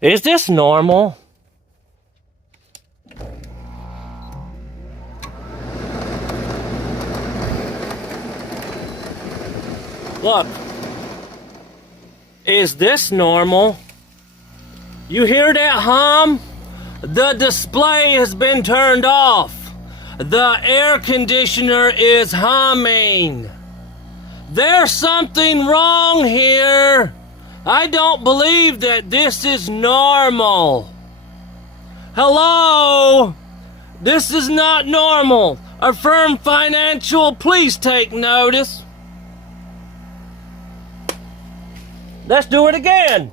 Is this normal? Look. Is this normal? You hear that hum? The display has been turned off. The air conditioner is humming. There's something wrong here. I don't believe that this is normal. Hello? This is not normal. Affirm Financial, please take notice. Let's do it again.